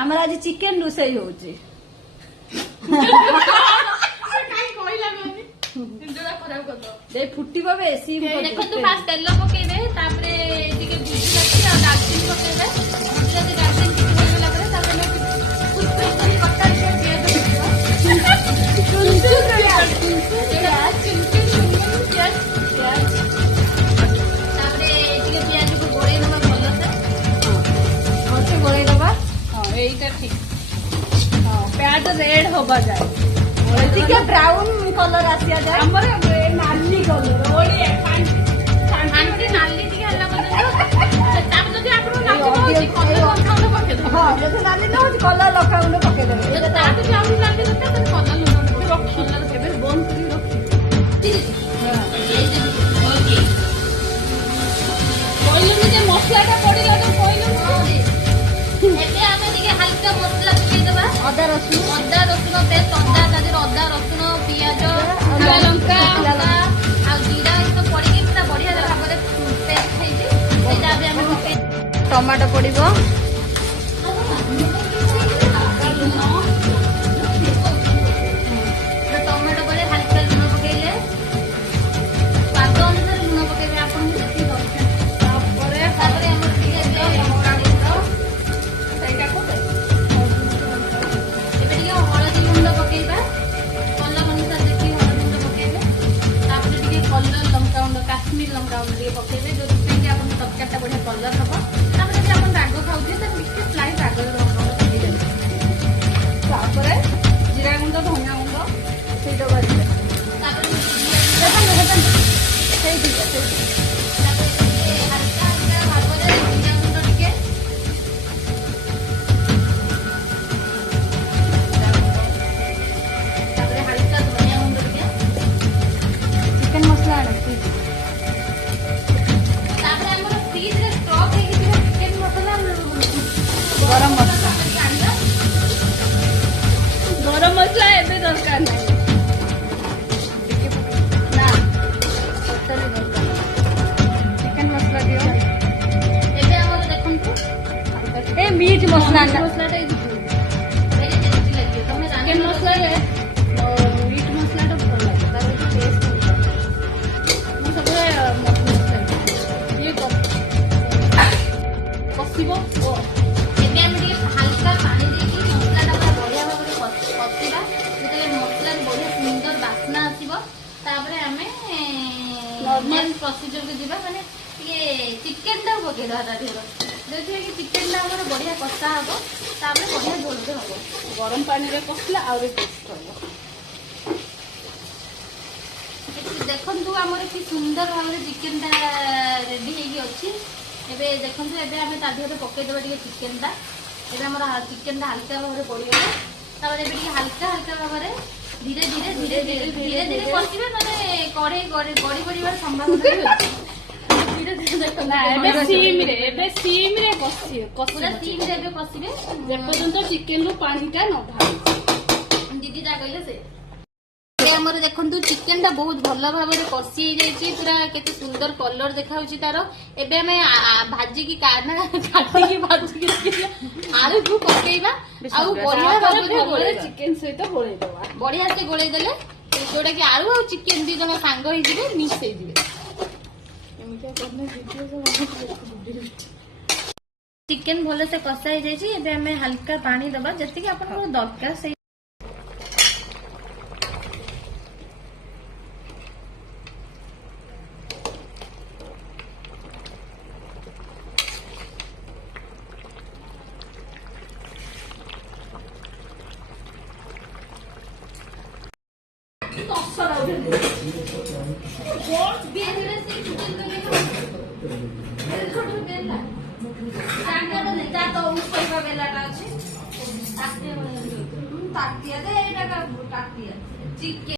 ଆମର ଆଜି ଚିକେନ ରୋଷେଇ ହଉଛି। ଫୁଟିବ ବେଶୀ। ଦେଖନ୍ତୁ ଫାଷ୍ଟ ତେଲ ପକେଇବେ, ତାପରେ ଟିକେ ଗୁଜୁରାତି ଆଉ ଡାଲଚିନି ପକେଇବେ। ଗୁଜୁରାତି ଡାଲଚିନି ଟିକେ ହେଇଗଲା ପରେ ତାପରେ କଟା ତାପରେ ଟିକେ ପିଆଜକୁ ଗୋଳେଇ ନେବା ଭଲସେ ଗୋଳେଇ ଦବା। ହଁ ଏଇଟା ଠିକ। ହଁ ପିଆଜ ରେଡ ହବା ଯାଏ, ଟିକେ ବ୍ରାଉନ କଲର ଆସିବା ଯାଏ। ଆମର ନାଲି କଲର ନାଲି ଟିକେ ହେଲା ତାପରେ ଯଦି ଆପଣଙ୍କୁ ଲାଗୁଛି କଲର ଲଙ୍କାଗୁଣ୍ଡ ପକେଇଦେବେ। ହଁ ଯଦି ନାଲି ନ ହଉଛି କଲର ଲଙ୍କାଗୁଣ୍ଡ ପକେଇଦେବେ। ତାପରେ ଯଦି ଆହୁରି ନାଲି ଦରକାର ତାହେଲେ କଲର ଲଙ୍କାଗୁଣ୍ଡ କଲର କେବେ ବନ୍ଦ କରି କହିଲୁନି ଯେ ମସଲାଟା ପଡିଲା ତ କହିଲୁନି। ଏବେ ଆମେ ଟିକେ ହାଲକା ମସଲା ପକେଇଦବା। ଅଦା ରସୁଣ ପେଷ୍ଟ, ଅଦା ତା ଦେହରେ ଅଦା ରସୁଣ ପିଆଜ ଲଙ୍କା ଆଉ ଜିରା ଏସବୁ ପଡିକି ପୁରା ବଢିଆ ଭାବରେ ପେଷ୍ଟ ହେଇଛି। ସେଇଟା ବି ଆମେ ପକେଇ ଟମାଟୋ ପଡିବ। ଟମାଟୋ ପରେ ହାଲକା ଲୁଣ ପକେଇଲେ, ସ୍ୱାଦ ଅନୁସାରେ ଲୁଣ ପକେଇବେ ଆପଣଙ୍କୁ ଯେତିକି ଦରକାର। ତାପରେ ଆମର ଟିକେ ଏବେ ଟିକେ ହଳଦୀ ଗୁଣ୍ଡ ପକେଇବା। କଲର ଅନୁସାରେ ଯେତିକି ହଳଦୀ ଗୁଣ୍ଡ ପକେଇବେ। ତାପରେ ଟିକେ କଲର ଲଙ୍କାଗୁଣ୍ଡ, କାଶ୍ମୀର ଲଙ୍କାଗୁଣ୍ଡ ଟିକେ ପକେଇବେ, ଯୋଉଥିପାଇଁ କି ଆପଣଙ୍କ ତରକାରୀଟା ବଢିଆ କଲର ହବ। ତାପରେ ଯଦି ଆପଣ ରାଗ ଖାଉଥିବେ ତାହେଲେ ଟିକେ ସ୍ଲାଇଟ୍ ରାଗର ଲଙ୍କାଗୁଣ୍ଡ ପକେଇଦେବେ। ତାପରେ ଜିରା ଗୁଣ୍ଡ, ଧନିଆ ଗୁଣ୍ଡ ସେଇଟା ବାଜିବେ। ତାପରେ ହାଲକା ଭାବରେ ଧନିଆ ଗୁଣ୍ଡ ଟିକେ, ତାପରେ ହାଲକା ଧନିଆ ଗୁଣ୍ଡ ଟିକେ, ଚିକେନ ମସଲା ଆଣେ। ତାପରେ ଆମର ଫ୍ରିଜରେ ଷ୍ଟକ୍ ହେଇକି ଥିବା ଚିକେନ ମସଲା, ଗରମ ମସଲା। ଗରମ ମସଲା ଏବେ ଦରକାର ନାହିଁ। ନା ଟୋଟାଲି ଦରକାର। ଚିକେନ ମସଲା ଦିଅ। ଏବେ ଆମର ଦେଖନ୍ତୁ ଏ ମିଟ୍ ମସଲା ମସଲାଟା ଭେରି ଟେଷ୍ଟି ଲାଗିବ। ତମେ ଚିକେନ ମସଲାରେ ମିଟ୍ ମସଲାଟା ଭଲ ଲାଗେ, ତାର ଟେଷ୍ଟ ମୁଁ ସବୁବେଳେ ଇଏ କଷିବ। ଏବେ ଆମେ ଟିକେ ହାଲକା ପାଣି ଦେଇକି ମସଲାଟା ପୁରା ବଢିଆ ଭାବରେ କଷିବା। ଯେତେବେଳେ ମସଲାରେ ବଢିଆ ସୁନ୍ଦର ବାସ୍ନା ଆସିବ, ତାପରେ ଆମେ ନର୍ମାଲ ପ୍ରୋସିଜରକୁ ଯିବା। ମାନେ ଟିକେ ଚିକେନଟା ପକେଇଦବା ତା ଦେହରେ, ଯୋଉଥିରେ କି ଚିକେନଟା ଆମର ବଢିଆ କଷା ହବ। ତାପରେ ବଢିଆ ଝୋଲରେ ହବ। ଗରମ ପାଣିରେ କଷିଲେ ଆହୁରି ଟେଷ୍ଟ ହବ। ଦେଖନ୍ତୁ ଆମର କି ସୁନ୍ଦର ଭାବରେ ଚିକେନଟା ରେଡି ହେଇକି ଅଛି। ଏବେ ଦେଖନ୍ତୁ ଏବେ ଆମେ ତା ଦେହରେ ପକେଇଦେବା ଟିକେ ଚିକେନଟା। ଏବେ ଆମର ଚିକେନଟା ହାଲକା ଭାବରେ ପଡିଗଲା। ତାପରେ ଏବେ ଟିକେ ହାଲକା ଭାବରେ ଧୀରେ ଧୀରେ କଷିବେ, ମାନେ କଢେଇ ଗଡି ପଡିବାର ସମ୍ଭାବନା ବି ଅଛି। ଧୀରେ ଧୀରେ ଦେଖନ୍ତୁ ଏବେ ସିମରେ କଷିବେ। ପୁରା ସିମରେ ଏବେ କଷିବେ ଯେପର୍ଯ୍ୟନ୍ତ ଚିକେନରୁ ପାଣିଟା ନ ବାହାରେ। ଦିଦି ଯାହା କହିଲେ ସେ। ଏବେ ଆମର ଦେଖନ୍ତୁ ଚିକେନଟା ବହୁତ ଭଲ ଭାବରେ କଷି ହେଇଯାଇଛି, ପୁରା କେତେ ସୁନ୍ଦର କଲର ଦେଖାଯାଉଛି ତାର। ଏବେ ଆମେ କାଟିକି ଭାଜିକି ଆଳୁକୁ ପକେଇବା ଆଉ ବଢିଆ ଭାବରେ ଚିକେନ ସହିତ ଗୋଳେଇଦବା। ବଢିଆ ସେ ଗୋଳେଇ ଦେଲେ ଯୋଉଟା କି ଆଳୁ ଆଉ ଚିକେନ ଦି ଜଣ ସାଙ୍ଗ ହେଇଯିବେ, ମିକ୍ସ ହେଇଯିବେ। ଚିକେନ ଭଲସେ କଷା ହେଇଯାଇଛି। ଏବେ ଆମେ ହାଲକା ପାଣି ଦବା, ଯେତିକି ଆପଣଙ୍କର ଦରକାର ସେଇ।